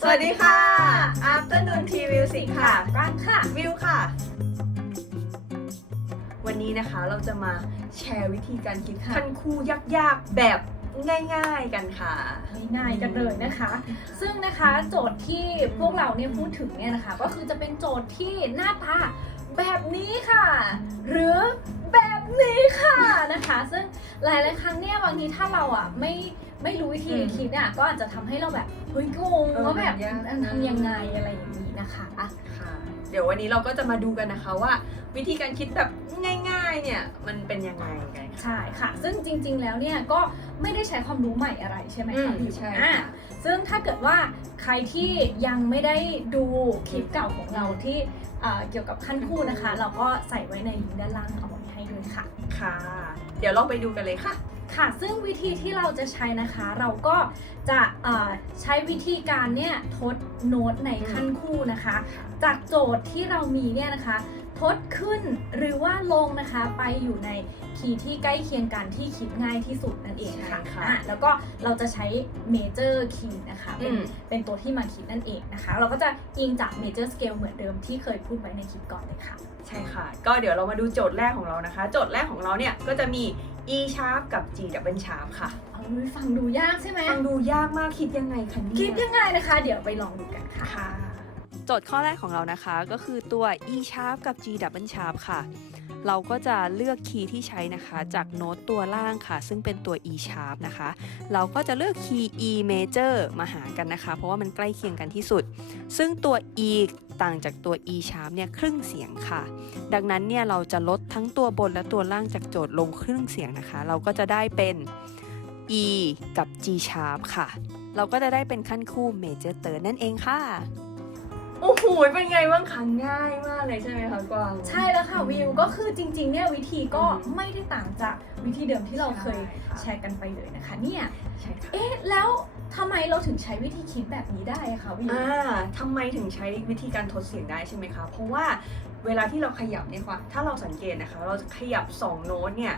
สวัสดีค่ะ Afternoon Tea Music ค่ะกว้างค่ะ วิวค่ะ วันนี้นะคะเราจะมาแชร์วิธีการคิดคันคู่ยากๆ แบบง่ายๆกันค่ะ ง่ายๆกันเลยนะคะ ซึ่งนะคะโจทย์ที่พวกเราเนี่ยพูดถึงเนี่ยนะคะ ก็คือจะเป็นโจทย์ที่หน้าตาแบบนี้ค่ะ หรือแบบนี้ค่ะนะคะ ซึ่ง หลายๆครั้งเนี่ยบางทีถ้าเราอะไม่ไม่รู้วิธีอืมคิดอะก็อาจจะทำให้เราแบบเฮ้ยงงเออว่าแบบมันยากทำยังไงอะไรอย่างนี้นะคะค่ะเดี๋ยววันนี้เราก็จะมาดูกันนะคะว่า วิธีการคิดแบบง่าย ๆ เนี่ยมันเป็นยังไงกันค่ะใช่ค่ะ ซึ่งจริง ๆ แล้วเนี่ยก็ไม่ได้ใช้ความรู้ใหม่อะไรใช่ไหมอืคะมพี่ใช่อ่าค่ะซึ่งถ้าเกิดว่าใครที่ยังไม่ได้ดูคลิปเก่าของเราที่อ่าเกี่ยวกับขั้นคู่นะคะ เราก็ใส่ไว้ในลิงก์ด้านล่างเอาไว้ ให้ด้วยค่ะ ค่ะ เดี๋ยวเราไปดูกันเลยค่ะ ค่ะ ซึ่งวิธีที่เราจะใช้นะคะ เราก็จะเอ่อใช้วิธีการเนี่ยทดโน้ตในขั้นคู่นะคะ จากโจทย์ที่เรามีเนี่ยนะคะท ดขึ้นหรือว่าลงนะคะไปอยู่ในคีย์ที่ใกล้เคียงกันที่คิดง่ายที่สุดนั่นเองค่ะใช่ค่ะอะแล้วก็เราจะใช้ major key นะคะเป็นอืมเป็นตัวที่มาคิดนั่นเองนะคะ เราก็จะอิงจาก major scale เหมือนเดิมที่เคยพูดไว้ในคลิปก่อนเลยค่ะ ใช่ค่ะ ก็เดี๋ยวเรามาดูโจทย์แรกของเรานะคะ โจทย์แรกของเราเนี่ยก็จะมี E sharp กับ G double sharp ค่ะเอาเลยฟังดูยากใช่ไหมฟังดูยากมากคิดยังไงคะเนี่ยคิดยังไงนะคะ เดี๋ยวไปลองดูกันค่ะค่ะ โจทย์ข้อแรกของเรานะคะก็คือตัว E sharp กับ G double sharp ค่ะ เราก็จะเลือกคีย์ที่ใช้นะคะจากโน้ตตัวล่างค่ะ ซึ่งเป็นตัว E sharp นะคะ เราก็จะเลือกคีย์ E major มาหากันนะคะ เพราะว่ามันใกล้เคียงกันที่สุด ซึ่งตัว E ต่างจากตัว E sharp เนี่ยครึ่งเสียงค่ะ ดังนั้นเนี่ยเราจะลดทั้งตัวบนและตัวล่างจากโจทย์ลงครึ่งเสียงนะคะ เราก็จะได้เป็น E กับ G sharp ค่ะ เราก็จะได้เป็นขั้นคู่ major third นั่นเองค่ะ โอ้โห เป็นไงบ้างคะง่ายมากเลยใช่ไหมคะกวาง ใช่แล้วค่ะวิวก็คือจริงๆเนี่ยวิธีก็อืมไม่ได้ต่างจากวิธีเดิมที่เราเคยใช่ค่ะ แชร์กันไปเลยนะคะเนี่ยใช่ค่ะ เอ๊ะแล้วทำไมเราถึงใช้วิธีคิดแบบนี้ได้อะคะวิว อ่าทำไมถึงใช้วิธีการทดเสียงได้ใช่ไหมคะ เพราะว่าเวลาที่เราขยับเนี่ยค่ะ ถ้าเราสังเกตนะคะ เราจะขยับ 2 โน้ตเนี่ย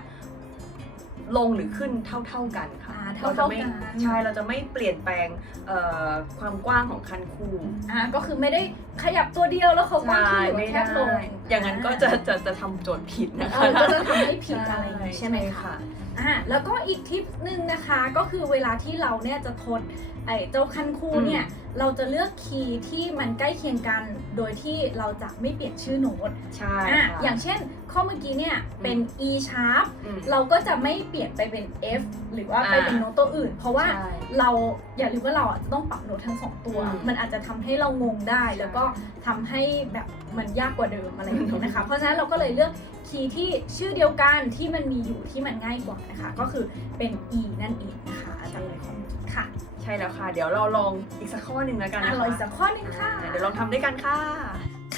ลงหรือขึ้นเท่า ๆกันค่ะอ่า เราจะเท่าไม่ๆกันใช่เราจะไม่เปลี่ยนแปลงเอ่อความกว้างของคันคู่อ่าก็คือไม่ได้ขยับตัวเดียวแล้วเขากว้างขึ้นหรือไม่ว่าแคได้บลงอย่างนั้นก็จะจะจะทำโจทย์ผิดนะเอคะอก็จะทำให้ผิดอะไรอย่างนี้ใช่ไหมคะค่ะอ่าแล้วก็อีกทิปหนึ่งนะคะก็คือเวลาที่เราเนี่ยจะทดไอ้เจ้าคันคู่เนี่ย เราจะเลือกคีย์ที่มันใกล้เคียงกัน โดยที่เราจะไม่เปลี่ยนชื่อโน้ตใช่อะค่ะ อย่างเช่นข้อเมื่อกี้เนี่ยเป็น E sharp อืม เราก็จะไม่เปลี่ยนไปเป็น F หรือว่าไปอ่า เป็นโน้ตตัวอื่น เพราะว่า ใช่ เราอย่าลืมว่าเราอะจะต้องปรับโน้ตทั้งสองตัว อืมมันอาจจะทำให้เรางงได้ ใช่ แล้วก็ทำให้แบบมันยากกว่าเดิมอะไรอย่างนี้นะคะ เพราะฉะนั้นเราก็เลยเลือกคีย์ที่ชื่อเดียวกันที่มันมีอยู่ที่มันง่ายกว่านะคะ ก็คือเป็น E นั่นเองนะคะอาจารย์เลยของค่ะ ใช่แล้วค่ะ เดี๋ยวเราลองอีกสักข้อหนึ่งแล้วกันอะนะคะเราอีกสักข้อหนึงค่ะ อ่าเดี๋ยวลองทำด้วยกันค่ะ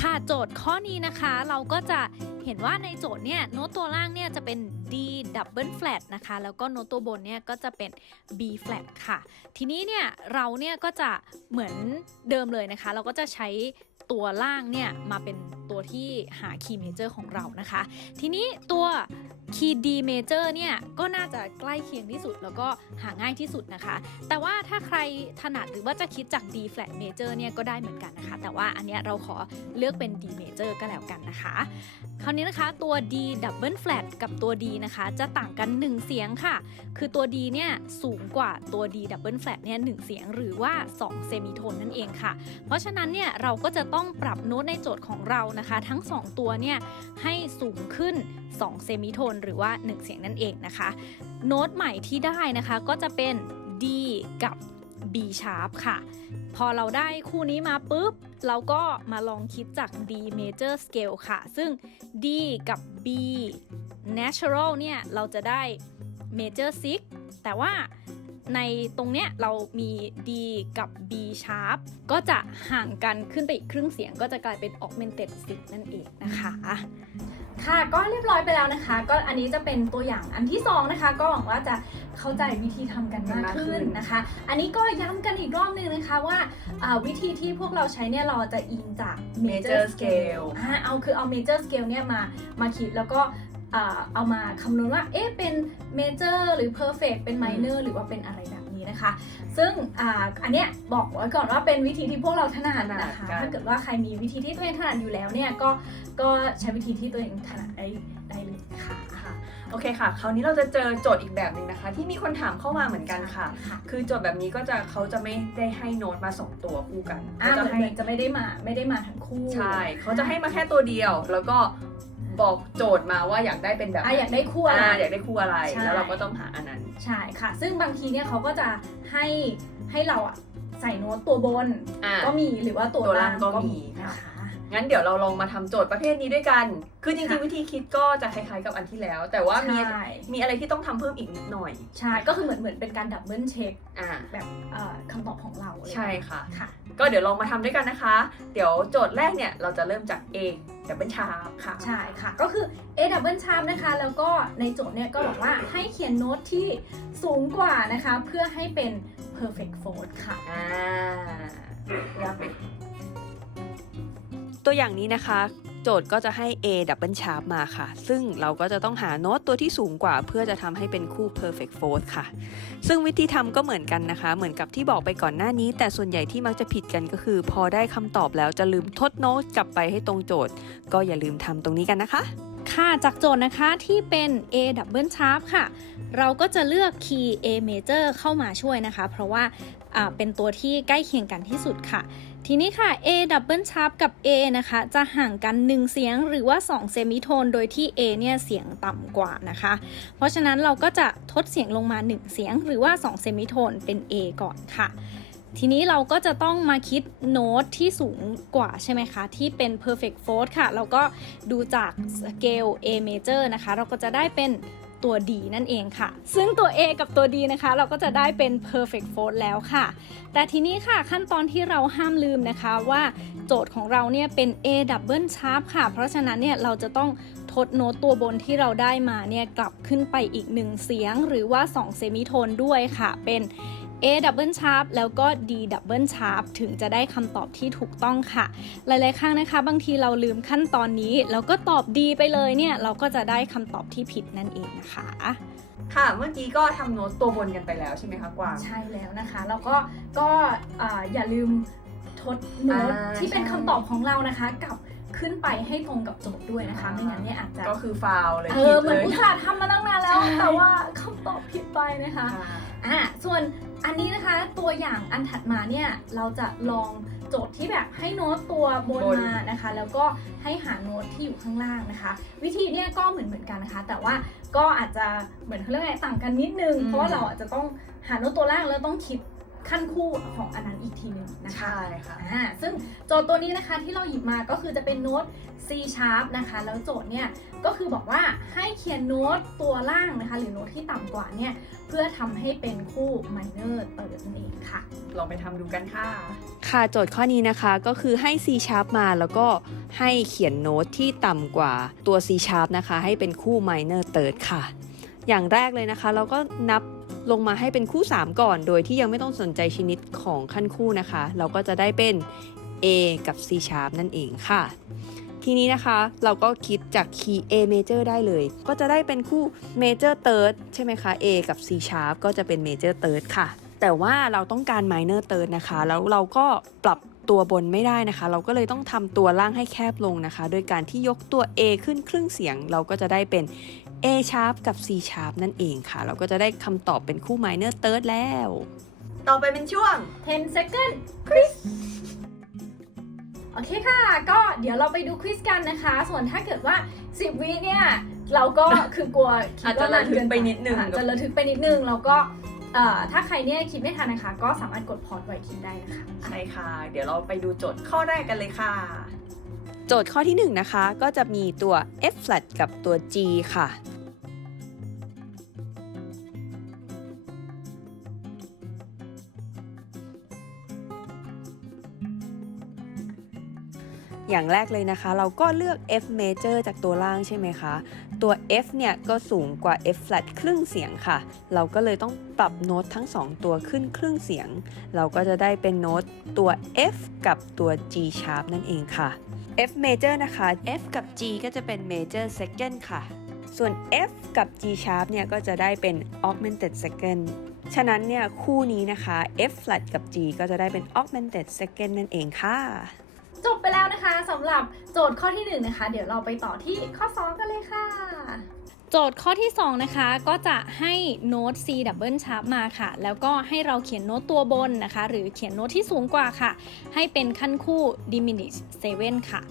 ค่ะโจทย์ข้อนี้นะคะเราก็จะเห็นว่าในโจทย์เนี่ยโน้ตตัวล่างเนี่ยจะเป็น D double flat นะคะ แล้วก็โน้ตตัวบนเนี่ยก็จะเป็น B flat ค่ะ ทีนี้เนี่ยเราเนี่ยก็จะเหมือนเดิมเลยนะคะ เราก็จะใช้ตัวล่างเนี่ยมาเป็นตัวที่หาคีย์เมเจอร์ของเรานะคะ ทีนี้ตัว คีย์ D major เนี่ยก็น่าจะใกล้เคียงที่สุด แล้วก็หาง่ายที่สุดนะคะ แต่ว่าถ้าใครถนัดหรือว่าจะคิดจาก D flat major เนี่ยก็ได้เหมือนกันนะคะ แต่ว่าอันเนี้ยเราขอเลือกเป็น D major ก็แล้วกันนะคะ คราวนี้นะคะตัว D double flat กับตัว D นะคะ จะต่างกัน 1 เสียงค่ะ คือตัว D เนี่ยสูงกว่าตัว D double flat เนี่ยหเสียงหรือว่า2เซมิโทนนั่นเองค่ะ เพราะฉะนั้นเนี่ยเราก็จะต้องปรับโน้ตในโจทย์ของเรานะคะ ทั้ง 2 ตัวเนี่ยให้สูงขึ้น2เซมิโทนหรือว่า 1 เสียงนั่นเองนะคะ โน้ตใหม่ที่ได้นะคะก็จะเป็น D กับ B sharp ค่ะ พอเราได้คู่นี้มาปุ๊บ เราก็มาลองคิดจาก D major scale ค่ะ ซึ่ง D กับ B natural เนี่ย เราจะได้ major 6แต่ว่าในตรงเนี้ยเรามี D กับ B sharp ก็จะห่างกันขึ้นไปอีกครึ่งเสียงก็จะกลายเป็น augmented 6นั่นเองนะคะ ค่ะก็เรียบร้อยไปแล้วนะคะ ก็อันนี้จะเป็นตัวอย่างอันที่สองนะคะ ก็หวังว่าจะเข้าใจวิธีทำกันมากขึ้นนะคะ อันนี้ก็ย้ำกันอีกรอบหนึงนะคะว่าอ่าวิธีที่พวกเราใช้เนี่ยเราจะอิงจาก Major scale อ่าเอาคือเอา major scale เนี่ยมามาคิดแล้วก็อ่าเอามาคำนวณว่าเอ๊ะเป็น major หรือ perfect เป็น minor หรือว่าเป็นอะไรแบบ นี้นะคะ ซึ่งอ่าอันเนี้ยบอกไว้ก่อนว่าเป็นวิธีที่พวกเราถนัดถนัดนะคะกันถ้าเกิดว่าใครมีวิธีที่ตัวเองถนัดอยู่แล้วเนี่ยก็ก็ใช้วิธีที่ตัวเองถนัดได้ได้เลยค่ะค่ะโอเคค่ะ คราวนี้เราจะเจอโจทย์อีกแบบหนึ่งนะคะ ที่มีคนถามเข้ามาเหมือนกันค่ะค่ะคือโจทย์แบบนี้ก็จะเขาจะไม่ได้ให้โน้ตมาสองตัวคู่กันอ่าเขาเหจะมือนให้เหมือนจะไม่ได้มาไม่ได้มาทั้งคู่ ใช่ เขาจะให้มาแค่ตัวเดียว แล้วก็ บอกโจทย์มาว่าอยากได้เป็นแบบอะอยากได้คู่อะไรอ่าอยากได้คู่อะไร ใช่ แล้วเราก็ต้องหาอันนั้น ใช่ค่ะ ซึ่งบางทีเนี่ยเขาก็จะให้ให้เราอะใส่โน้ตตัวบนอ่า ก็มีหรือว่าตัวตัวล่าล่างงก็ก็มีมี นะคะ งั้นเดี๋ยวเราลองมาทำโจทย์ประเภทนี้ด้วยกัน คือจริงค่ะๆวิธีคิดก็จะคล้ายๆกับอันที่แล้ว แต่ว่ามีใช่มีอะไรที่ต้องทำเพิ่มอีกนิดหน่อย ใช่ ก็คือเหมือนเหมือนเป็นการดับเบิลเช็คอ่าแบบเอ่อคำตอบของเราอะไรใช่ค่ะค่ะ ก็เดี๋ยวลองมาทำด้วยกันนะคะ เดี๋ยวโจทย์แรกเนี่ยเราจะเริ่มจาก A ดับเบิลชาร์ปค่ะ ใช่ค่ะ ก็คือ A double sharp นะคะ แล้วก็ในโจทย์เนี่ยก็บอกว่าให้เขียนโน้ตที่สูงกว่านะคะ เพื่อให้เป็น perfect fourth ค่ะ อ่ายากไหม ตัวอย่างนี้นะคะ โจทย์ก็จะให้ A double sharp มาค่ะ ซึ่งเราก็จะต้องหาโน้ตตัวที่สูงกว่า เพื่อจะทำให้เป็นคู่ perfect fourth ค่ะ ซึ่งวิธีทำก็เหมือนกันนะคะ เหมือนกับที่บอกไปก่อนหน้านี้ แต่ส่วนใหญ่ที่มักจะผิดกันก็คือ พอได้คำตอบแล้วจะลืมทดโน้ตกลับไปให้ตรงโจทย์ ก็อย่าลืมทำตรงนี้กันนะคะค่ะจากโจทย์นะคะที่เป็น A double sharp ค่ะ เราก็จะเลือกคีย์ A major เข้ามาช่วยนะคะ เพราะว่าอ่าเป็นตัวที่ใกล้เคียงกันที่สุดค่ะ ทีนี้ค่ะ A double sharp กับ A นะคะ จะห่างกัน 1 เสียงหรือว่า 2 เซมิโทน โดยที่ A เนี่ยเสียงต่ำกว่านะคะ เพราะฉะนั้นเราก็จะทดเสียงลงมา 1 เสียงหรือว่า 2 เซมิโทนเป็น A ก่อนค่ะ ทีนี้เราก็จะต้องมาคิดโน้ตที่สูงกว่าใช่ไหมคะ ที่เป็น perfect fourth ค่ะ เราก็ดูจากสเกล A major นะคะ เราก็จะได้เป็น ตัว D นั่นเองค่ะ ซึ่งตัว A กับตัว D นะคะ เราก็จะได้เป็น perfect fourth แล้วค่ะ แต่ทีนี้ค่ะขั้นตอนที่เราห้ามลืมนะคะว่าโจทย์ของเราเนี่ยเป็น A double sharp ค่ะ เพราะฉะนั้นเนี่ยเราจะต้องทดโน้ตตัวบนที่เราได้มาเนี่ยกลับขึ้นไปอีก 1 เสียงหรือว่า 2 เซมิโทนด้วยค่ะเป็น A double sharp แล้วก็ D double sharp ถึงจะได้คำตอบที่ถูกต้องค่ะ หลายๆ ครั้งนะคะ บางทีเราลืมขั้นตอนนี้ แล้วก็ตอบดีไปเลยเนี่ย เราก็จะได้คำตอบที่ผิดนั่นเองนะคะค่ะเมื่อกี้ก็ทำโน้ตตัวบนกันไปแล้วใช่ไหมคะกวางใช่แล้วนะคะแล้วก็ก็อ่าอย่าลืมทดโน้ตอ่าที่เป็นใช่คำตอบของเรานะคะกลับขึ้นไปให้ตรงกับโจทย์ด้วยนะคะ ไม่งั้นเนี่ยอาจจะก็คือฟาวเลยเอผิอดเหมืเลอนยอุตส่าห์ทำมาตั้งนานแล้วใช่แต่ว่าคำตอบผิดไปนะคะค่ะอะส่วน อันนี้นะคะตัวอย่างอันถัดมาเนี่ยเราจะลองโจทย์ที่แบบให้โน้ตตัวบนบน มานะคะ แล้วก็ให้หาโน้ตที่อยู่ข้างล่างนะคะ วิธีเนี่ยก็เหมือนเหมือนกันนะคะ แต่ว่าก็อาจจะเหมือนเขาเรียกไงต่างกันนิดนึงเพราะว่าเราอาจจะต้องหาโน้ตตัวล่างแล้วต้องคิด ขั้นคู่ของอันนั้นอีกทีหนึ่งนะคะ ใช่ค่ะอ่าซึ่งโจทย์ตัวนี้นะคะที่เราหยิบมาก็คือจะเป็นโน้ต C sharp นะคะ แล้วโจทย์เนี่ยก็คือบอกว่าให้เขียนโน้ตตัวล่างนะคะ หรือโน้ตที่ต่ำกว่าเนี่ยเพื่อทำให้เป็นคู่ minor third นั่นเองค่ะ ลองไปทำดูกันค่ะ ค่ะโจทย์ข้อนี้นะคะก็คือให้ C sharp มาแล้วก็ให้เขียนโน้ตที่ต่ำกว่าตัว C sharp นะคะ ให้เป็นคู่ minor third ค่ะ อย่างแรกเลยนะคะ เราก็นับ ลงมาให้เป็นคู่ 3 ก่อน โดยที่ยังไม่ต้องสนใจชนิดของขั้นคู่นะคะ เราก็จะได้เป็น A กับ C sharp นั่นเองค่ะ ทีนี้นะคะเราก็คิดจากคีย์ A major ได้เลย ก็จะได้เป็นคู่ major third ใช่ไหมคะ A กับ C sharp ก็จะเป็น major third ค่ะ แต่ว่าเราต้องการ minor third นะคะ แล้วเราก็ปรับตัวบนไม่ได้นะคะ เราก็เลยต้องทำตัวล่างให้แคบลงนะคะ โดยการที่ยกตัว A ขึ้นครึ่งเสียง เราก็จะได้เป็น A sharp กับ C sharp นั่นเองค่ะ เราก็จะได้คำตอบเป็นคู่ minor third แล้ว ต่อไปเป็นช่วง 10 second quiz โอเคค่ะ ก็เดี๋ยวเราไปดูควิสกันนะคะ ส่วนถ้าเกิดว่า 10 วิเนี่ย เราก็คือกลัวคิอาดจจะว่าระทึกไปนิดนึงอาจจะระทึกไปนิดนึง แล้วก็เอ่อถ้าใครเนี่ยคิดไม่ทันนะคะ ก็สามารถกดพอดไว้คิดได้นะคะ ใช่ค่ะ เดี๋ยวเราไปดูโจทย์ข้อแรกกันเลยค่ะ โจทย์ข้อที่1นะคะก็จะมีตัว F flat กับตัว G ค่ะ อย่างแรกเลยนะคะ เราก็เลือก F major จากตัวล่างใช่ไหมคะ ตัว F เนี่ยก็สูงกว่า F flat ครึ่งเสียงค่ะ เราก็เลยต้องปรับโน้ตทั้ง 2 ตัวขึ้นครึ่งเสียง เราก็จะได้เป็นโน้ตตัว F กับตัว G sharp นั่นเองค่ะ F major นะคะ F กับ G ก็จะเป็น major second ค่ะ ส่วน F กับ G sharp เนี่ยก็จะได้เป็น augmented second ฉะนั้นเนี่ยคู่นี้นะคะ F flat กับ G ก็จะได้เป็น augmented second นั่นเองค่ะ จบไปแล้วนะคะสำหรับโจทย์ข้อที่1นนะคะ เดี๋ยวเราไปต่อที่ข้อ 2 กันเลยค่ะ โจทย์ข้อที่ 2 นะคะก็จะให้โน้ต C double sharp มาค่ะ แล้วก็ให้เราเขียนโน้ตตัวบนนะคะ หรือเขียนโน้ตที่สูงกว่าค่ะ ให้เป็นขั้นคู่ diminished seven ค่ะ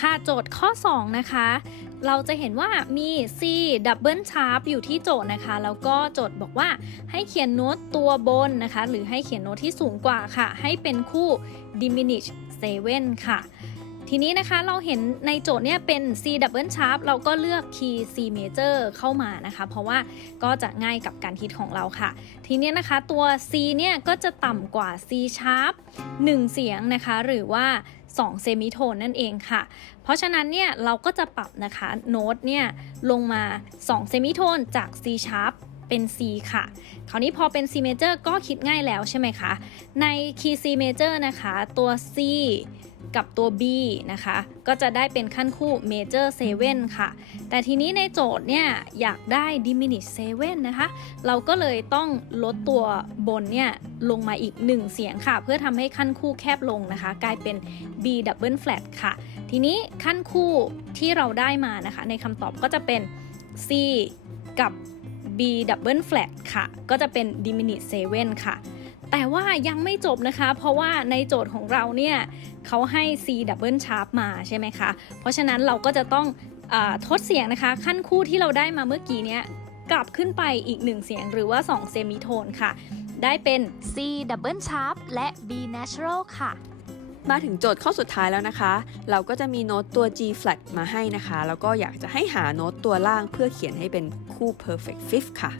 ค่ะโจทย์ข้อ 2 นะคะ เราจะเห็นว่ามี C double sharp อยู่ที่โจทย์นะคะ แล้วก็โจทย์บอกว่าให้เขียนโน้ตตัวบนนะคะ หรือให้เขียนโน้ตที่สูงกว่าค่ะ ให้เป็นคู่ diminish seven ค่ะ ทีนี้นะคะเราเห็นในโจทย์เนี่ยเป็น C double sharp เราก็เลือกคีย์ C major เข้ามานะคะ เพราะว่าก็จะง่ายกับการคิดของเราค่ะ ทีนี้นะคะตัว C เนี่ยก็จะต่ำกว่า C sharp 1 เสียงนะคะ หรือว่า 2เซมิโทนนั่นเองค่ะ เพราะฉะนั้นเนี่ยเราก็จะปรับนะคะโน้ตเนี่ยลงมา2เซมิโทนจาก C sharp เป็น C ค่ะ คราวนี้พอเป็น C major ก็คิดง่ายแล้วใช่ไหมคะ ในคีย์ C major นะคะ ตัว C กับตัว B นะคะ ก็จะได้เป็นขั้นคู่ major 7 ค่ะ แต่ทีนี้ในโจทย์เนี่ย อยากได้ diminish 7นะคะ เราก็เลยต้องลดตัวบนเนี่ย ลงมาอีก 1 เสียงค่ะ เพื่อทำให้ขั้นคู่แคบลงนะคะ กลายเป็น B double flat ค่ะ ทีนี้ขั้นคู่ที่เราได้มานะคะ ในคำตอบก็จะเป็น C กับ B double flat ค่ะ ก็จะเป็น diminish 7ค่ะ แต่ว่ายังไม่จบนะคะ เพราะว่าในโจทย์ของเราเนี่ยเขาให้ C double sharp มาใช่ไหมคะ เพราะฉะนั้นเราก็จะต้องอทดเสียงนะคะ ขั้นคู่ที่เราได้มาเมื่อกี้เนี้ยกลับขึ้นไปอีก 1 เสียงหรือว่า2เซมิโทนค่ะ ได้เป็น C double sharp และ B natural ค่ะ มาถึงโจทย์ข้อสุดท้ายแล้วนะคะ เราก็จะมีโน้ตตัว G flat มาให้นะคะ แล้วก็อยากจะให้หาโน้ตตัวล่างเพื่อเขียนให้เป็นคู่ perfect fifth ค่ะ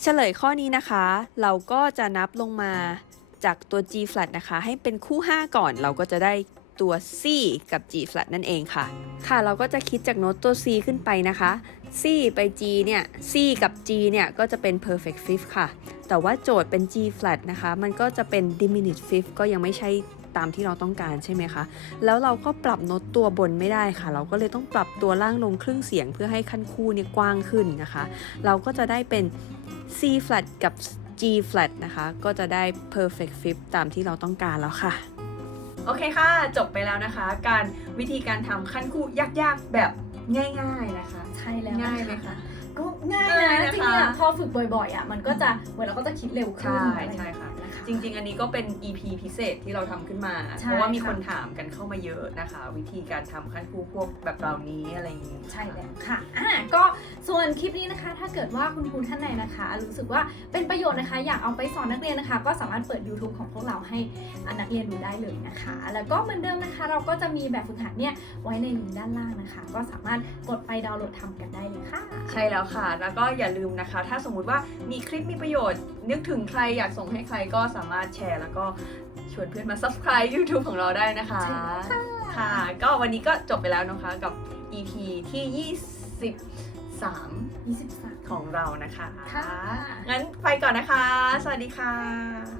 เฉลยข้อนี้นะคะ เราก็จะนับลงมาจากตัว G flat นะคะ ให้เป็นคู่ 5 ก่อน เราก็จะได้ ตัว C กับ G flat นั่นเองค่ะ ค่ะเราก็จะคิดจากโน้ตตัว C ขึ้นไปนะคะ C ไป G เนี่ย C กับ G เนี่ยก็จะเป็น perfect fifth ค่ะ แต่ว่าโจทย์เป็น G flat นะคะ มันก็จะเป็น diminished fifth ก็ยังไม่ใช่ตามที่เราต้องการใช่ไหมคะ แล้วเราก็ปรับโน้ตตัวบนไม่ได้ค่ะ เราก็เลยต้องปรับตัวล่างลงครึ่งเสียงเพื่อให้ขั้นคู่เนี่ยกว้างขึ้นนะคะ เราก็จะได้เป็น C flat กับ G flat นะคะ ก็จะได้ perfect fifth ตามที่เราต้องการแล้วค่ะ โอเคค่ะ จบไปแล้วนะคะ การวิธีการทำขั้นคู่ยากๆแบบง่าย ๆ นะคะ ใช่แล้วง่ายไหมคะก็ง่ายง่ายนะนะคะจริงๆอะพอฝึกบ่อยๆอะมันก็จะเหมือนเราก็จะคิดเร็วขึ้นใช่อะไรอย่างใช่เงี้ยค่ะนะคะ จริง ๆ อันนี้ก็เป็น EP พิเศษที่เราทำขึ้นมา ใช่เพราะว่ามีค่ะคนถามกันเข้ามาเยอะนะคะ วิธีการทำขั้นคู่พวกแบบเหล่านี้อะไรอย่างนี้ใช่แล้วค่ะอะก็ส่วนคลิปนี้นะคะ ถ้าเกิดว่าคุณครูท่านไหนนะคะ รู้สึกว่าเป็นประโยชน์นะคะ อยากเอาไปสอนนักเรียนนะคะ ก็สามารถเปิด YouTube ของพวกเราให้อะนักเรียนดูได้เลยนะคะ แล้วก็เหมือนเดิมนะคะ เราก็จะมีแบบฝึกหัดเนี่ยไว้ในลิงก์ด้านล่างนะคะ ก็สามารถกดไปดาวน์โหลดทำกันได้เลยค่ะ ใช่แล้วค่ะ แล้วก็อย่าลืมนะคะ ถ้าสมมุติว่ามีคลิปมีประโยชน์ นึกถึงใครอยากส่งให้ใครก็สามารถแชร์แล้วก็ชวนเพื่อนมา subscribe YouTube ของเราได้นะคะใช่แล้วค่ะค่ะ ก็วันนี้ก็จบไปแล้วนะคะกับ EP ที่ 23 23 ของเรานะคะ ค่ะ งั้นไปก่อนนะคะ สวัสดีค่ะ